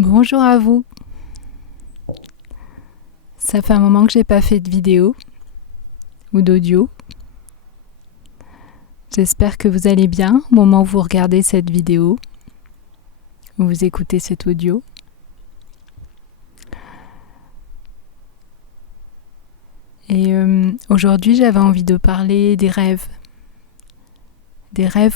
Bonjour à vous. Ça fait un moment que j'ai pas fait de vidéo ou d'audio. J'espère que vous allez bien au moment où vous regardez cette vidéo ou vous écoutez cet audio. Et aujourd'hui, j'avais envie de parler des rêves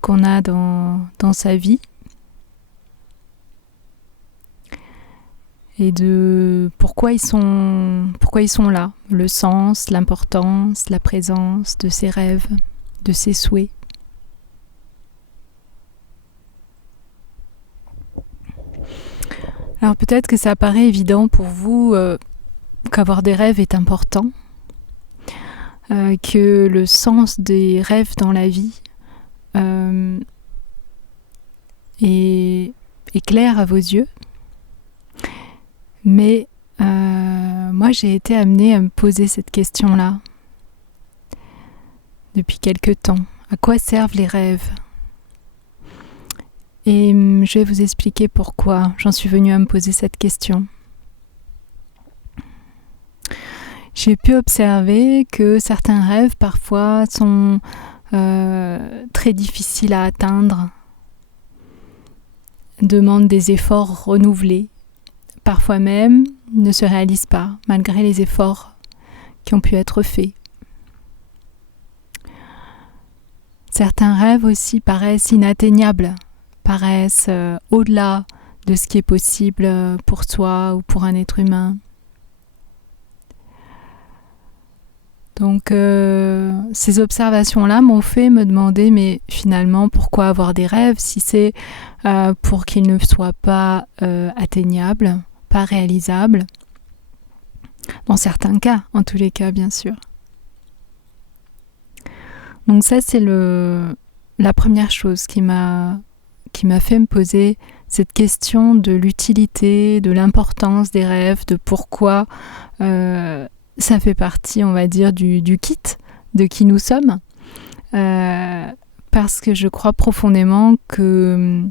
qu'on a dans sa vie. Et de pourquoi ils sont là, le sens, l'importance, la présence de ces rêves, de ces souhaits. Alors peut-être que ça paraît évident pour vous qu'avoir des rêves est important, que le sens des rêves dans la vie est clair à vos yeux. Mais moi, j'ai été amenée à me poser cette question-là depuis quelque temps. À quoi servent les rêves ? Et je vais vous expliquer pourquoi j'en suis venue à me poser cette question. J'ai pu observer que certains rêves, parfois, sont très difficiles à atteindre, demandent des efforts renouvelés. Parfois même ne se réalisent pas, malgré les efforts qui ont pu être faits. Certains rêves aussi paraissent inatteignables, paraissent au-delà de ce qui est possible pour soi ou pour un être humain. Donc ces observations-là m'ont fait me demander, mais finalement, pourquoi avoir des rêves si c'est pour qu'ils ne soient pas atteignables, pas réalisable, dans certains cas, en tous les cas, bien sûr. Donc ça, c'est la première chose qui m'a fait me poser cette question de l'utilité, de l'importance des rêves, de pourquoi ça fait partie, on va dire, du kit de qui nous sommes. Parce que je crois profondément que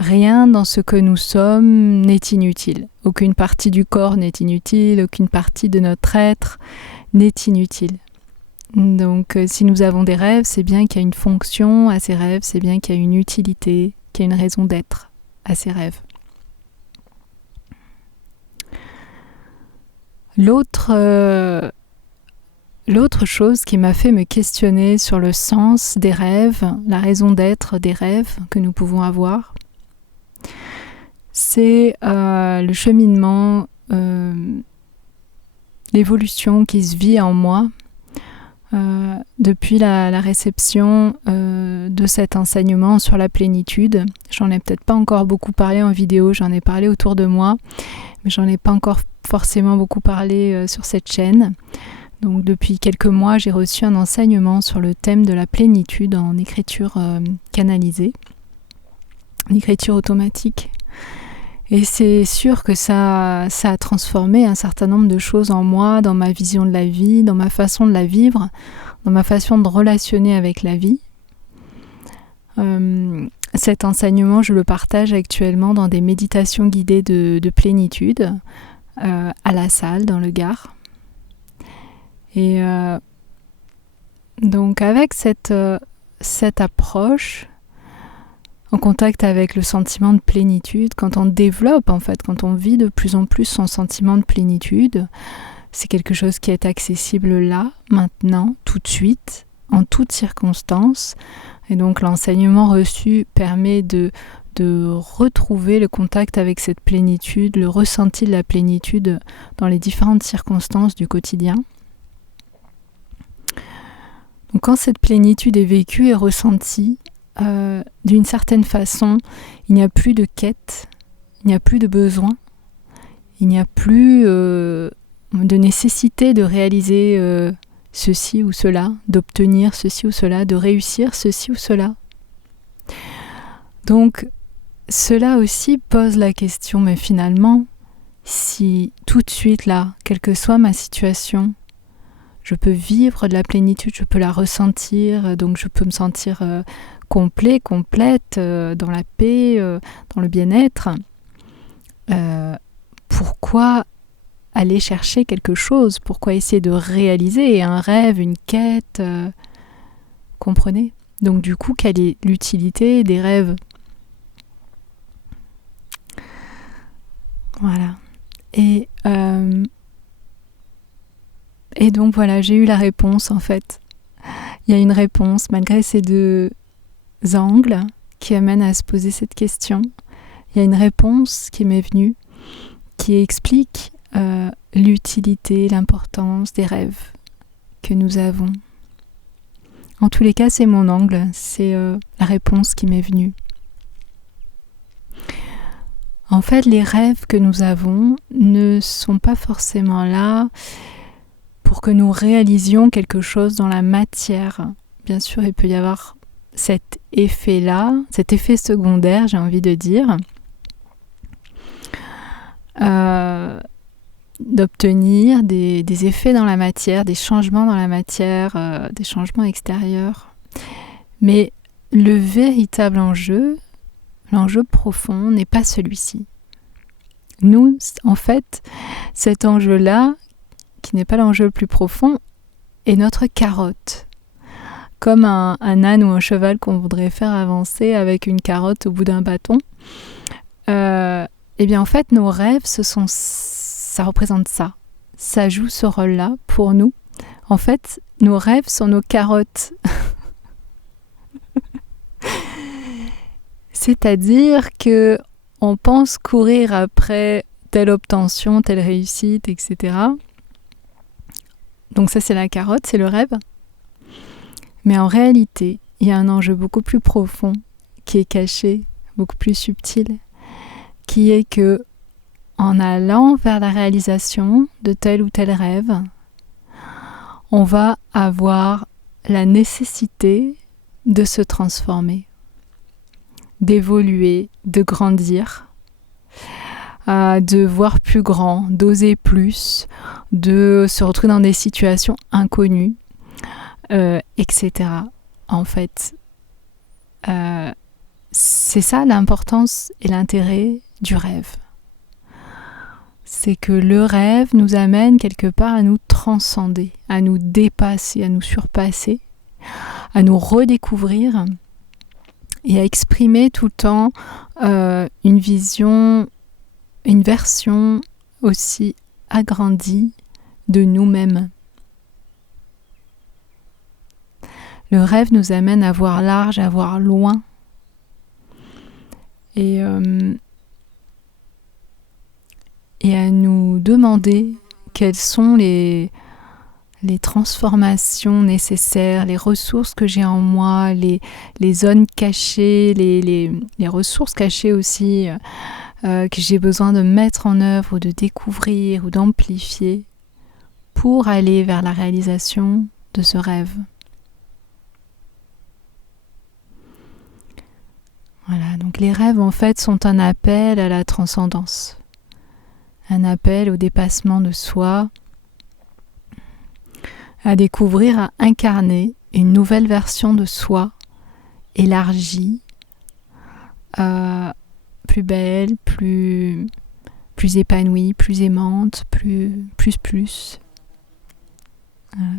rien dans ce que nous sommes n'est inutile. Aucune partie du corps n'est inutile, aucune partie de notre être n'est inutile. Donc si nous avons des rêves, c'est bien qu'il y a une fonction à ces rêves, c'est bien qu'il y a une utilité, qu'il y a une raison d'être à ces rêves. L'autre chose qui m'a fait me questionner sur le sens des rêves, la raison d'être des rêves que nous pouvons avoir, c'est le cheminement, l'évolution qui se vit en moi depuis la réception de cet enseignement sur la plénitude. J'en ai peut-être pas encore beaucoup parlé en vidéo, j'en ai parlé autour de moi, mais j'en ai pas encore forcément beaucoup parlé sur cette chaîne. Donc depuis quelques mois, j'ai reçu un enseignement sur le thème de la plénitude en écriture canalisée, en écriture automatique. Et c'est sûr que ça a transformé un certain nombre de choses en moi, dans ma vision de la vie, dans ma façon de la vivre, dans ma façon de relationner avec la vie. Cet enseignement, je le partage actuellement dans des méditations guidées de plénitude à la salle, dans le Gard. Et donc avec cette approche, en contact avec le sentiment de plénitude, quand on développe en fait, quand on vit de plus en plus son sentiment de plénitude, c'est quelque chose qui est accessible là, maintenant, tout de suite, en toutes circonstances. Et donc l'enseignement reçu permet de retrouver le contact avec cette plénitude, le ressenti de la plénitude dans les différentes circonstances du quotidien. Donc quand cette plénitude est vécue et ressentie, d'une certaine façon, il n'y a plus de quête, il n'y a plus de besoin, il n'y a plus de nécessité de réaliser ceci ou cela, d'obtenir ceci ou cela, de réussir ceci ou cela. Donc cela aussi pose la question, mais finalement, si tout de suite là, quelle que soit ma situation, je peux vivre de la plénitude, je peux la ressentir, donc je peux me sentir complet, complète, dans la paix, dans le bien-être. pourquoi aller chercher quelque chose? Pourquoi essayer de réaliser un rêve, une quête? Comprenez? Donc du coup, quelle est l'utilité des rêves? Voilà. Et donc voilà, j'ai eu la réponse en fait. Il y a une réponse malgré ces deux angles qui amènent à se poser cette question. Il y a une réponse qui m'est venue qui explique l'utilité, l'importance des rêves que nous avons. En tous les cas, c'est mon angle, c'est la réponse qui m'est venue. En fait, les rêves que nous avons ne sont pas forcément là pour que nous réalisions quelque chose dans la matière. Bien sûr, il peut y avoir cet effet-là, cet effet secondaire, j'ai envie de dire, d'obtenir des effets dans la matière, des changements dans la matière, des changements extérieurs. Mais le véritable enjeu, l'enjeu profond, n'est pas celui-ci. Nous, en fait, cet enjeu-là, qui n'est pas l'enjeu le plus profond, est notre carotte. Comme un âne ou un cheval qu'on voudrait faire avancer avec une carotte au bout d'un bâton. Eh bien, en fait, nos rêves, ça représente ça. Ça joue ce rôle-là pour nous. En fait, nos rêves sont nos carottes. C'est-à-dire que on pense courir après telle obtention, telle réussite, etc. Donc ça, c'est la carotte, c'est le rêve. Mais en réalité, il y a un enjeu beaucoup plus profond qui est caché, beaucoup plus subtil, qui est que en allant vers la réalisation de tel ou tel rêve, on va avoir la nécessité de se transformer, d'évoluer, de grandir, de voir plus grand, d'oser plus, de se retrouver dans des situations inconnues, etc. En fait, c'est ça l'importance et l'intérêt du rêve. C'est que le rêve nous amène quelque part à nous transcender, à nous dépasser, à nous surpasser, à nous redécouvrir et à exprimer tout le temps une vision, une version aussi agrandie de nous-mêmes. Le rêve nous amène à voir large, à voir loin. Et à nous demander quelles sont les transformations nécessaires, les ressources que j'ai en moi, les zones cachées, les ressources cachées aussi que j'ai besoin de mettre en œuvre ou de découvrir ou d'amplifier pour aller vers la réalisation de ce rêve. Voilà, donc les rêves en fait sont un appel à la transcendance. Un appel au dépassement de soi, à découvrir, à incarner une nouvelle version de soi, élargie, plus belle, plus épanouie, plus aimante, plus. Voilà.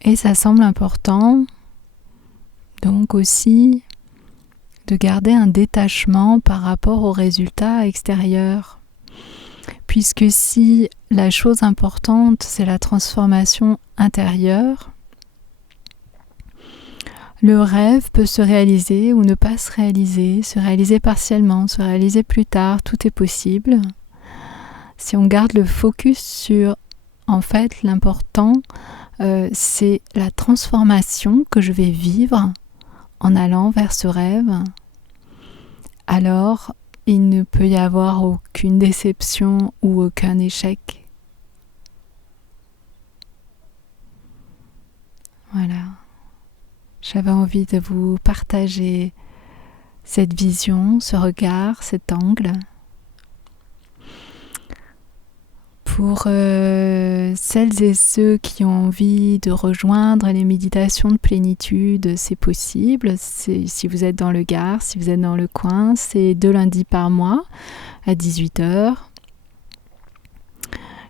Et ça semble important, donc aussi, de garder un détachement par rapport aux résultats extérieurs. Puisque si la chose importante, c'est la transformation intérieure, le rêve peut se réaliser ou ne pas se réaliser partiellement, se réaliser plus tard, tout est possible. Si on garde le focus sur, en fait, l'important, c'est la transformation que je vais vivre en allant vers ce rêve, alors il ne peut y avoir aucune déception ou aucun échec. Voilà. J'avais envie de vous partager cette vision, ce regard, cet angle, Pour celles et ceux qui ont envie de rejoindre les méditations de plénitude, c'est possible. Si vous êtes dans le Gard, si vous êtes dans le coin, c'est 2 lundis par mois à 18h.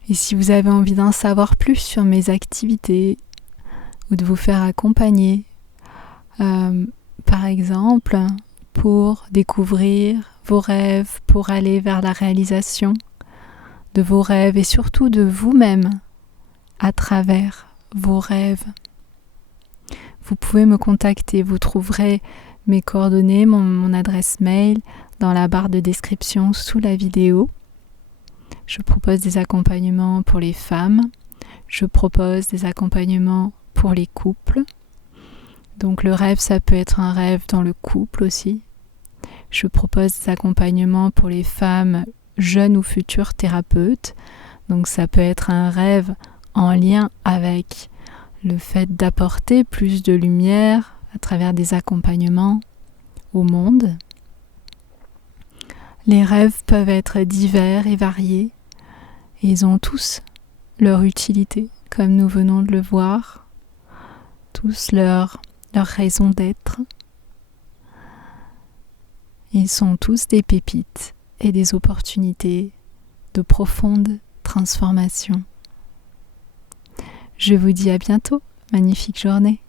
Et si vous avez envie d'en savoir plus sur mes activités ou de vous faire accompagner, par exemple, pour découvrir vos rêves, pour aller vers la réalisation de vos rêves et surtout de vous-même à travers vos rêves. Vous pouvez me contacter, vous trouverez mes coordonnées, mon adresse mail dans la barre de description sous la vidéo. Je propose des accompagnements pour les femmes, je propose des accompagnements pour les couples. Donc le rêve, ça peut être un rêve dans le couple aussi. Je propose des accompagnements pour les femmes jeunes ou futures thérapeutes. Donc ça peut être un rêve en lien avec le fait d'apporter plus de lumière à travers des accompagnements au monde. Les rêves peuvent être divers et variés. Et ils ont tous leur utilité, comme nous venons de le voir. Tous leur raison d'être. Ils sont tous des pépites et des opportunités de profonde transformation. Je vous dis à bientôt, magnifique journée.